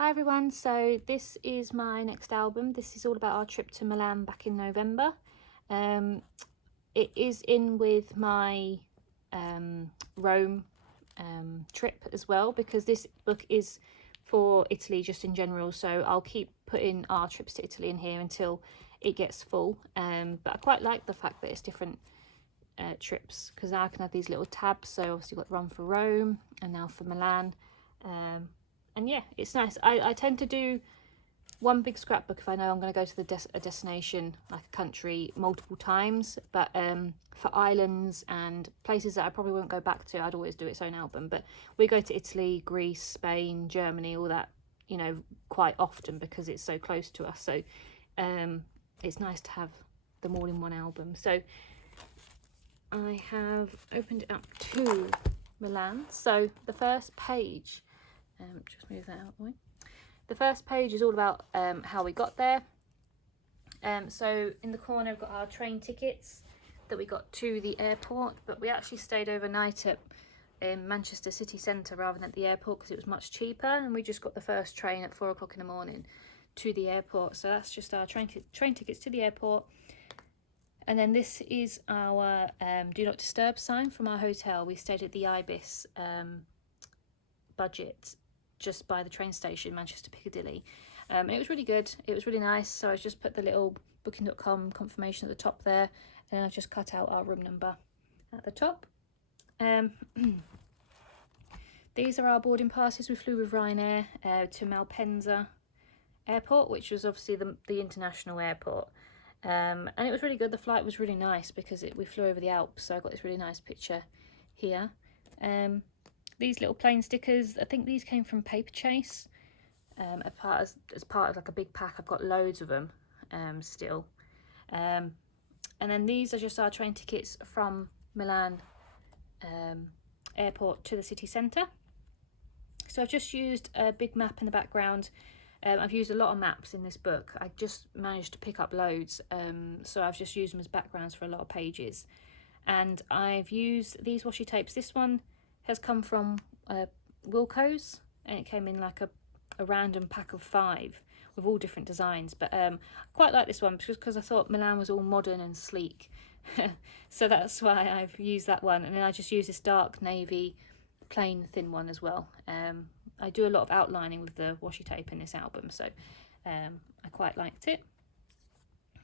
Hi everyone, so this is my next album. This is all about our trip to Milan back in November. It is in with my Rome trip as well, because this book is for Italy just in general, so I'll keep putting our trips to Italy in here until it gets full. But I quite like the fact that it's different trips, because now I can have these little tabs. So obviously you've got one for Rome and now for Milan. And yeah, it's nice. I tend to do one big scrapbook if I know I'm going to go to a destination, like a country, multiple times. But for islands and places that I probably won't go back to, I'd always do its own album. But we go to Italy, Greece, Spain, Germany, all that, you know, quite often because it's so close to us. So it's nice to have them all in one album. So I have opened it up to Milan. So the first page, just move that out of the way. The first page is all about how we got there. So in the corner we've got our train tickets that we got to the airport, but we actually stayed overnight at Manchester city centre rather than at the airport because it was much cheaper, and we just got the first train at 4 o'clock in the morning to the airport. So that's just our train tickets to the airport. And then this is our do not disturb sign from our hotel. We stayed at the Ibis budget just by the train station, Manchester Piccadilly. And it was really good. It was really nice. So I just put the little booking.com confirmation at the top there, and I just cut out our room number at the top. These are our boarding passes. We flew with Ryanair to Malpensa airport, which was obviously the international airport. And it was really good. The flight was really nice because we flew over the Alps, so I got this really nice picture here. These little plain stickers, I think these came from Paperchase as part of like a big pack. I've got loads of them still. And then these are just our train tickets from Milan airport to the city centre. So I've just used a big map in the background. I've used a lot of maps in this book. I just managed to pick up loads, so I've just used them as backgrounds for a lot of pages. And I've used these washi tapes. This one has come from Wilko's, and it came in like a random pack of 5 with all different designs. But I quite like this one because I thought Milan was all modern and sleek. So that's why I've used that one. And then I just use this dark navy plain thin one as well. I do a lot of outlining with the washi tape in this album, so I quite liked it.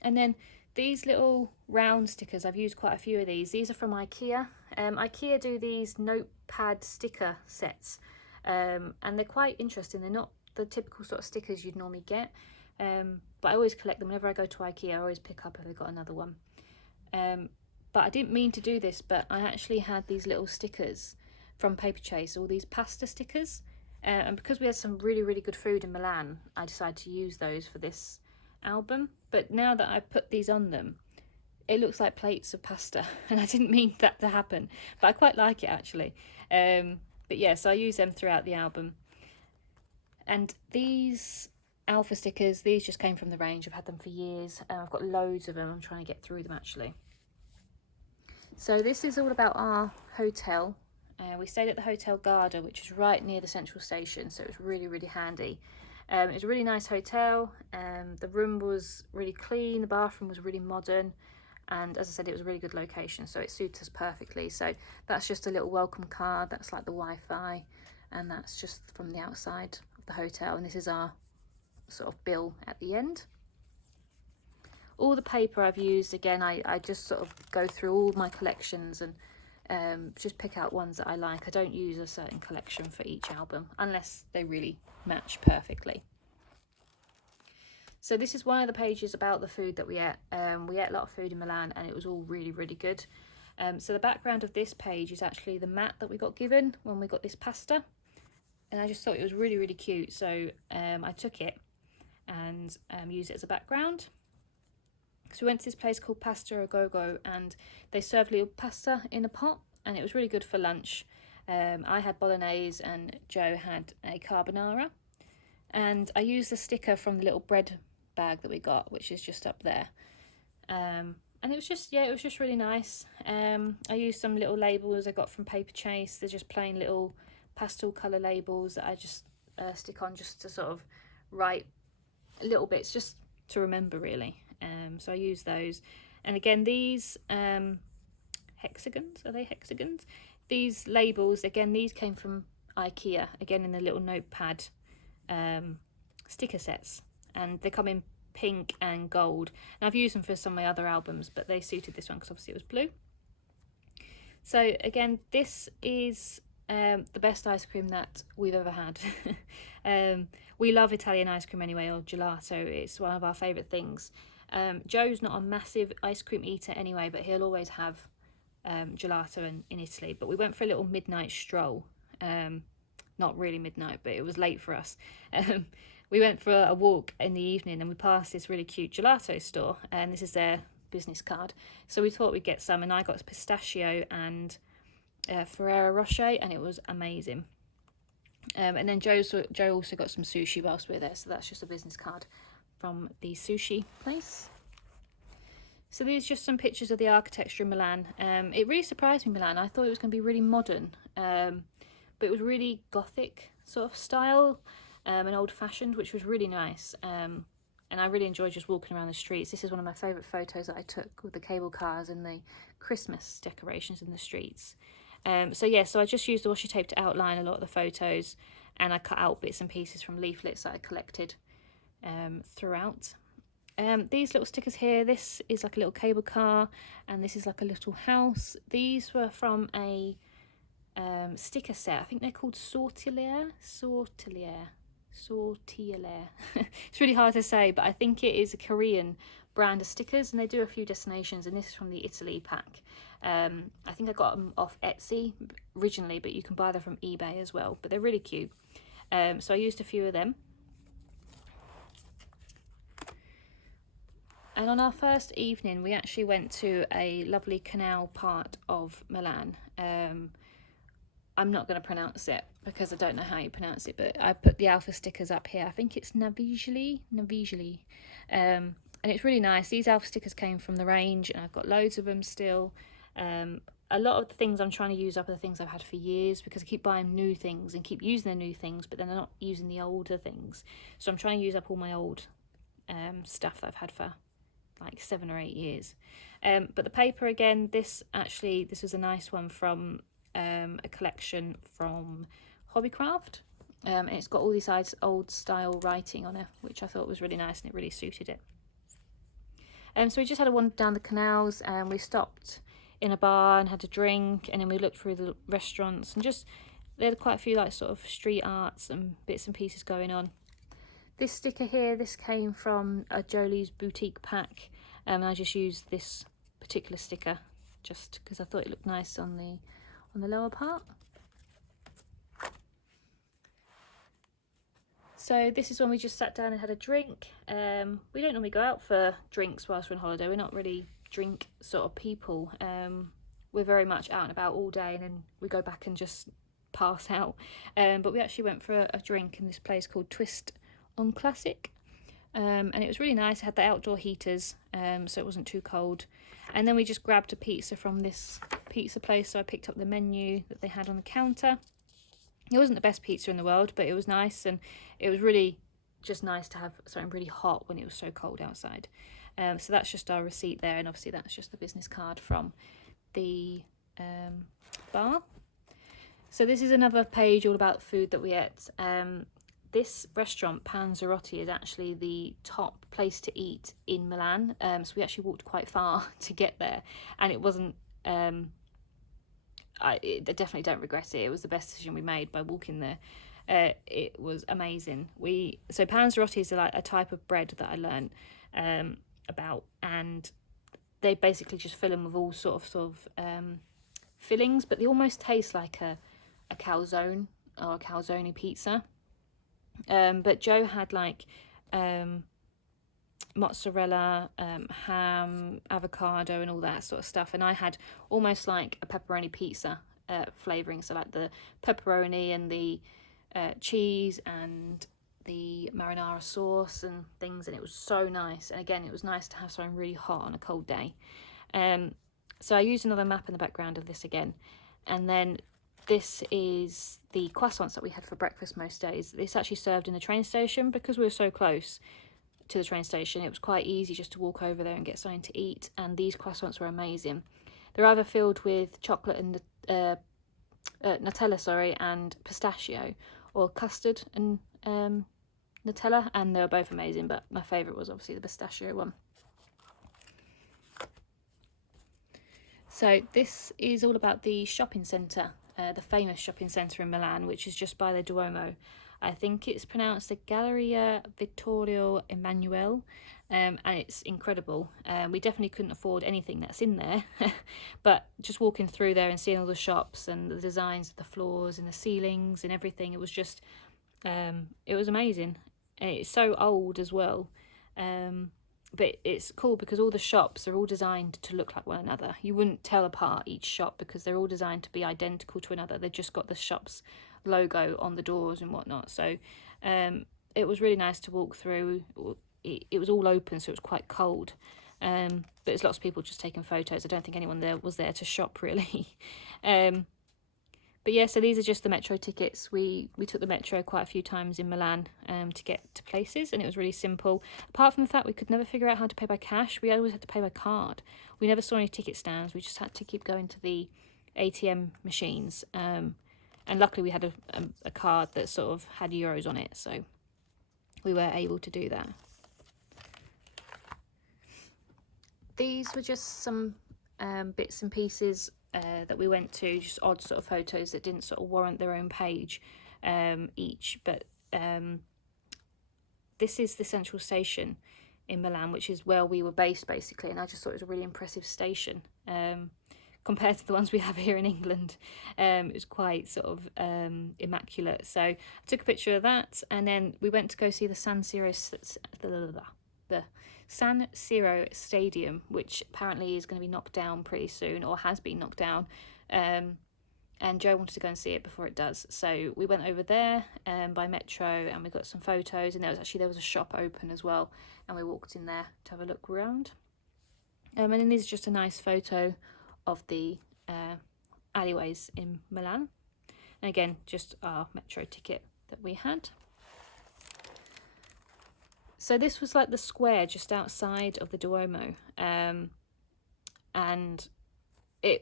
And then these little round stickers, I've used quite a few of these. These are from IKEA. IKEA do these notepad sticker sets, and they're quite interesting. They're not the typical sort of stickers you'd normally get, but I always collect them. Whenever I go to IKEA, I always pick up if they've got another one. But I didn't mean to do this, but I actually had these little stickers from Paperchase, all these pasta stickers. And because we had some really good food in Milan, I decided to use those for this album. But now that I've put these on them, it looks like plates of pasta, and I didn't mean that to happen, but I quite like it actually. But yeah, so I use them throughout the album. And these alpha stickers, these just came from the range. I've had them for years, and I've got loads of them. I'm trying to get through them actually. So this is all about our hotel. We stayed at the Hotel Garda, which is right near the central station, so it was really handy. It was a really nice hotel. The room was really clean, the bathroom was really modern, and as I said, it was a really good location, so it suits us perfectly. So that's just a little welcome card. That's like the Wi-Fi, and that's just from the outside of the hotel, and this is our sort of bill at the end. All the paper I've used, again, I just sort of go through all my collections and just pick out ones that I like. I don't use a certain collection for each album unless they really match perfectly. So this is one of the pages about the food that we ate. We ate a lot of food in Milan, and it was all really good. So the background of this page is actually the mat that we got given when we got this pasta, and I just thought it was really cute, so I took it and used it as a background. So we went to this place called Pasta a Go-Go, and they served little pasta in a pot, and it was really good for lunch. I had bolognese and Joe had a carbonara, and I used the sticker from the little bread bag that we got, which is just up there. And it was just, yeah, it was just really nice. I used some little labels I got from Paperchase. They're just plain little pastel colour labels that I just stick on just to sort of write little bits, just to remember really. So I use those. And again, these hexagons, are they hexagons? These labels, again, these came from IKEA, again in the little notepad sticker sets, and they come in pink and gold. And I've used them for some of my other albums, but they suited this one because obviously it was blue. So again, this is the best ice cream that we've ever had. We love Italian ice cream anyway, or gelato. It's one of our favourite things. Joe's not a massive ice cream eater anyway, but he'll always have gelato in Italy. But we went for a little midnight stroll. Not really midnight, but it was late for us. We went for a walk in the evening and we passed this really cute gelato store, and this is their business card. So we thought we'd get some, and I got pistachio and Ferrero Rocher, and it was amazing. And then Joe also got some sushi whilst we were there, so that's just a business card from the sushi place. So these are just some pictures of the architecture in Milan. It really surprised me, Milan. I thought it was going to be really modern, but it was really Gothic sort of style and old-fashioned, which was really nice. And I really enjoyed just walking around the streets. This is one of my favourite photos that I took with the cable cars and the Christmas decorations in the streets. So I just used the washi tape to outline a lot of the photos, and I cut out bits and pieces from leaflets that I collected throughout. These little stickers here, this is like a little cable car, and this is like a little house. These were from a sticker set. I think they're called Sortilere. It's really hard to say, but I think it is a Korean brand of stickers, and they do a few destinations, and this is from the Italy pack. I think I got them off Etsy originally, but you can buy them from eBay as well, but they're really cute. So I used a few of them. And on our first evening, we actually went to a lovely canal part of Milan. I'm not going to pronounce it because I don't know how you pronounce it, but I put the alpha stickers up here. I think it's Navigli. And it's really nice. These alpha stickers came from the range, and I've got loads of them still. A lot of the things I'm trying to use up are the things I've had for years, because I keep buying new things and keep using the new things, but then I'm not using the older things. So I'm trying to use up all my old stuff that I've had for like 7 or 8 years. But the paper, again, this was a nice one from a collection from Hobbycraft, and it's got all these old style writing on it, which I thought was really nice, and it really suited it. So we just had a wander down the canals, and we stopped in a bar and had a drink, and then we looked through the restaurants, and just there were quite a few like sort of street arts and bits and pieces going on. This sticker here, this came from a Jolie's boutique pack, and I just used this particular sticker just because I thought it looked nice on the lower part. So this is when we just sat down and had a drink. We don't normally go out for drinks whilst we're on holiday. We're not really drink sort of people. We're very much out and about all day, and then we go back and just pass out. But we actually went for a drink in this place called Twist on Classic, and it was really nice. It had the outdoor heaters, so it wasn't too cold. And then we just grabbed a pizza from this pizza place, so I picked up the menu that they had on the counter. It wasn't the best pizza in the world, but it was nice, and it was really just nice to have something really hot when it was so cold outside. So that's just our receipt there, and obviously that's just the business card from the bar. So this is another page all about food that we ate. This restaurant, Panzerotti, is actually the top place to eat in Milan. So we actually walked quite far to get there, and it wasn't... I definitely don't regret it. It was the best decision we made by walking there. It was amazing. So Panzerotti is like a type of bread that I learned about, and they basically just fill them with all sort of fillings, but they almost taste like a calzone or a calzone pizza. But Joe had like mozzarella, ham, avocado and all that sort of stuff, and I had almost like a pepperoni pizza flavouring, so like the pepperoni and the cheese and the marinara sauce and things, and it was so nice. And again, it was nice to have something really hot on a cold day. So I used another map in the background of this again, and then this is the croissants that we had for breakfast most days. It's actually served in the train station because we were so close to the train station. It was quite easy just to walk over there and get something to eat, and these croissants were amazing. They're either filled with chocolate and Nutella, sorry, and pistachio, or custard and Nutella, and they were both amazing, but my favourite was obviously the pistachio one. So this is all about the shopping centre, the famous shopping centre in Milan, which is just by the Duomo. I think it's pronounced the Galleria Vittorio Emanuele, and it's incredible. We definitely couldn't afford anything that's in there, but just walking through there and seeing all the shops and the designs of the floors and the ceilings and everything, it was just, it was amazing. And it's so old as well. But it's cool because all the shops are all designed to look like one another. You wouldn't tell apart each shop because they're all designed to be identical to another. They've just got the shop's logo on the doors and whatnot. So it was really nice to walk through. It was all open, so it was quite cold. But there's lots of people just taking photos. I don't think anyone there was there to shop really. But yeah, so these are just the metro tickets. We took the metro quite a few times in Milan to get to places, and it was really simple. Apart from the fact we could never figure out how to pay by cash, we always had to pay by card. We never saw any ticket stands. We just had to keep going to the ATM machines. And luckily we had a card that sort of had euros on it, so we were able to do that. These were just some bits and pieces that we went to, just odd sort of photos that didn't sort of warrant their own page each. But this is the central station in Milan, which is where we were based basically, and I just thought it was a really impressive station compared to the ones we have here in England. It was quite sort of immaculate. So I took a picture of that, and then we went to go see the San Siro Stadium, which apparently is going to be knocked down pretty soon, or has been knocked down, and Joe wanted to go and see it before it does, so we went over there by metro, and we got some photos, and there was a shop open as well, and we walked in there to have a look around. And then this is just a nice photo of the alleyways in Milan, and again just our metro ticket that we had. So this was like the square just outside of the Duomo, and I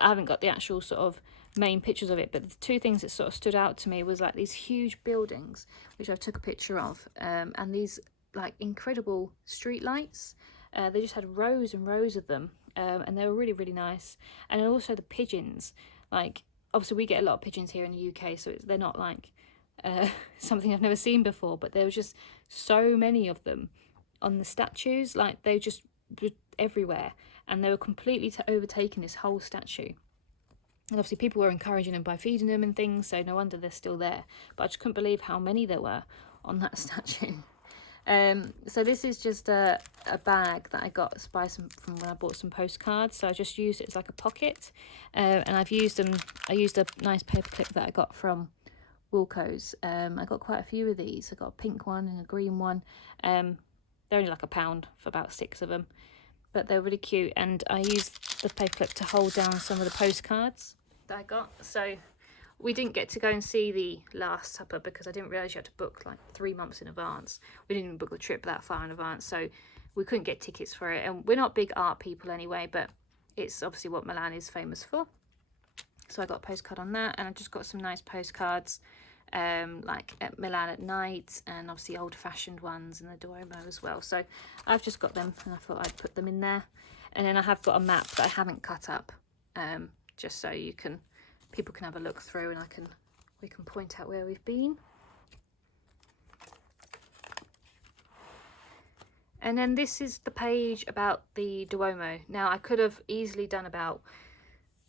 haven't got the actual sort of main pictures of it, but the two things that sort of stood out to me was like these huge buildings, which I took a picture of, and these like incredible street lights. They just had rows and rows of them, and they were really, really nice. And also the pigeons, like obviously we get a lot of pigeons here in the UK, so they're not like something I've never seen before, but there was just so many of them on the statues, like they just were everywhere, and they were completely overtaking this whole statue. And obviously people were encouraging them by feeding them and things, so no wonder they're still there. But I just couldn't believe how many there were on that statue. So this is just a bag that I got from when I bought some postcards, so I just used it as like a pocket, and I used a nice paper clip that I got from Wilko's. I got quite a few of these. I got a pink one and a green one. They're only like £1 for about 6 of them, but they're really cute, and I used the paperclip to hold down some of the postcards that I got. So we didn't get to go and see the Last Supper because I didn't realise you had to book like 3 months in advance. We didn't even book the trip that far in advance, so we couldn't get tickets for it, and we're not big art people anyway, but it's obviously what Milan is famous for. So I got a postcard on that, and I just got some nice postcards like at Milan at night, and obviously old-fashioned ones in the Duomo as well. So I've just got them, and I thought I'd put them in there. And then I have got a map that I haven't cut up, just so people can have a look through, and we can point out where we've been. And then this is the page about the Duomo. Now I could have easily done about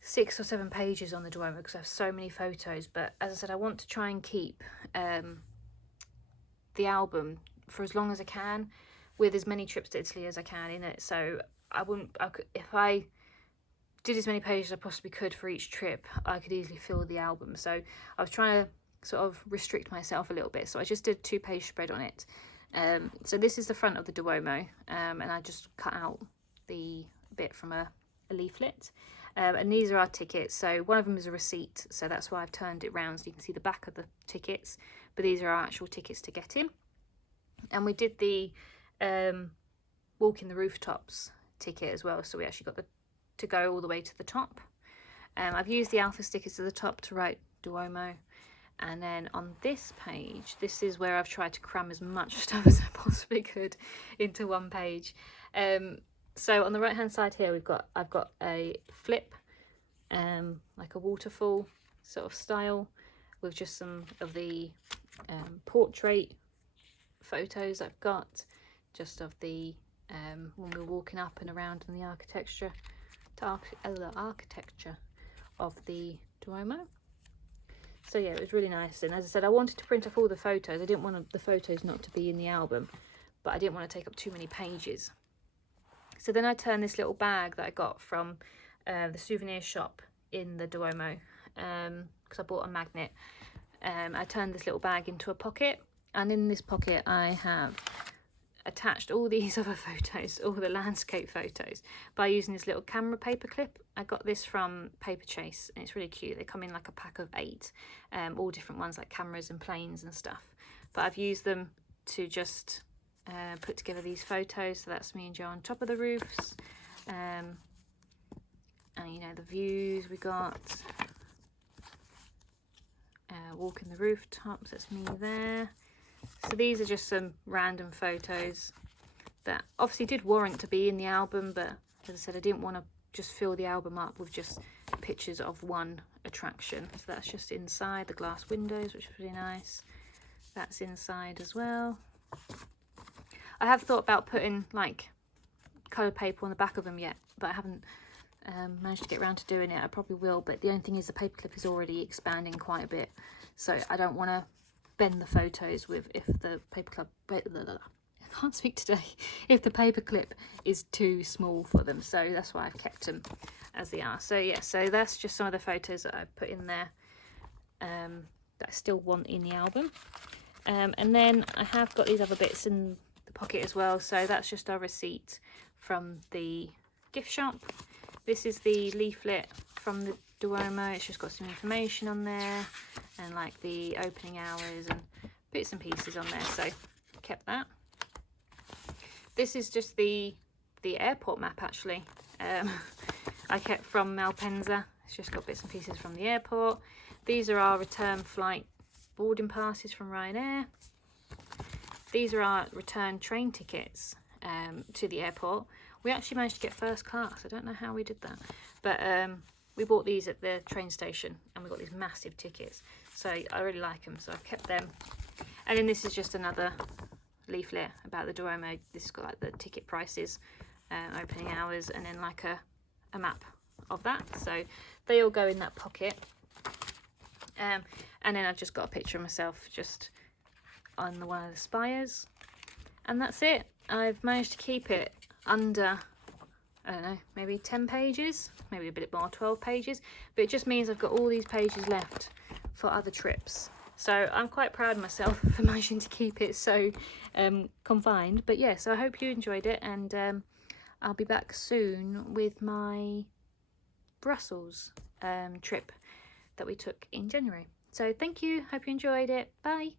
6 or 7 pages on the Duomo because I have so many photos, but as I said, I want to try and keep the album for as long as I can, with as many trips to Italy as I can in it. So if I did as many pages as I possibly could for each trip, I could easily fill the album. So I was trying to sort of restrict myself a little bit, so I just did a 2-page spread on it. So this is the front of the Duomo, and I just cut out the bit from a leaflet. and these are our tickets. So one of them is a receipt, so that's why I've turned it round so you can see the back of the tickets, but these are our actual tickets to get in. And we did the walking the rooftops ticket as well, so we actually got to go all the way to the top. I've used the alpha stickers at the top to write Duomo, and then on this page, this is where I've tried to cram as much stuff as I possibly could into one page. So on the right hand side here, I've got a flip, like a waterfall sort of style, with just some of the portrait photos I've got, just of the when we're walking up and around in the architecture of the Duomo. So yeah, it was really nice. And as I said, I wanted to print off all the photos. I didn't want the photos not to be in the album, but I didn't want to take up too many pages. So then I turned this little bag that I got from the souvenir shop in the Duomo, because I bought a magnet. I turned this little bag into a pocket, and in this pocket I have attached all these other photos, all the landscape photos, by using this little camera paper clip. I got this from Paper Chase, and it's really cute. They come in like a pack of 8, all different ones, like cameras and planes and stuff. But I've used them to just put together these photos. So that's me and Joe on top of the roofs, and you know, the views we got, walking the rooftops, that's me there. So these are just some random photos that obviously did warrant to be in the album, but as I said, I didn't want to just fill the album up with just pictures of one attraction. So that's just inside the glass windows, which is really nice. That's inside as well. I have thought about putting like coloured paper on the back of them yet, but I haven't managed to get around to doing it. I probably will, but the only thing is the paperclip is already expanding quite a bit, so I don't want to bend the photos with if the paperclip, I can't speak today, if the paperclip is too small for them. So that's why I've kept them as they are. So yeah, so that's just some of the photos that I've put in there that I still want in the album. And then I have got these other bits in the pocket as well. So that's just our receipt from the gift shop. This is the leaflet from the Duomo. It's just got some information on there, and like the opening hours and bits and pieces on there, so kept that. This is just the airport map actually. I kept from Malpensa. It's just got bits and pieces from the airport. These are our return flight boarding passes from Ryanair. These are our return train tickets to the airport. We actually managed to get first class. I don't know how we did that, but we bought these at the train station, and we got these massive tickets, so I really like them, so I've kept them. And then this is just another leaflet about the Duomo. This has got like the ticket prices, opening hours, and then like a map of that, so they all go in that pocket. And then I've just got a picture of myself just on one of the spires, and that's it. I've managed to keep it under, I don't know, maybe 10 pages, maybe a bit more, 12 pages, but it just means I've got all these pages left for other trips. So I'm quite proud of myself for managing to keep it so confined. But yeah, so I hope you enjoyed it, and I'll be back soon with my Brussels trip that we took in January. So thank you, hope you enjoyed it, bye.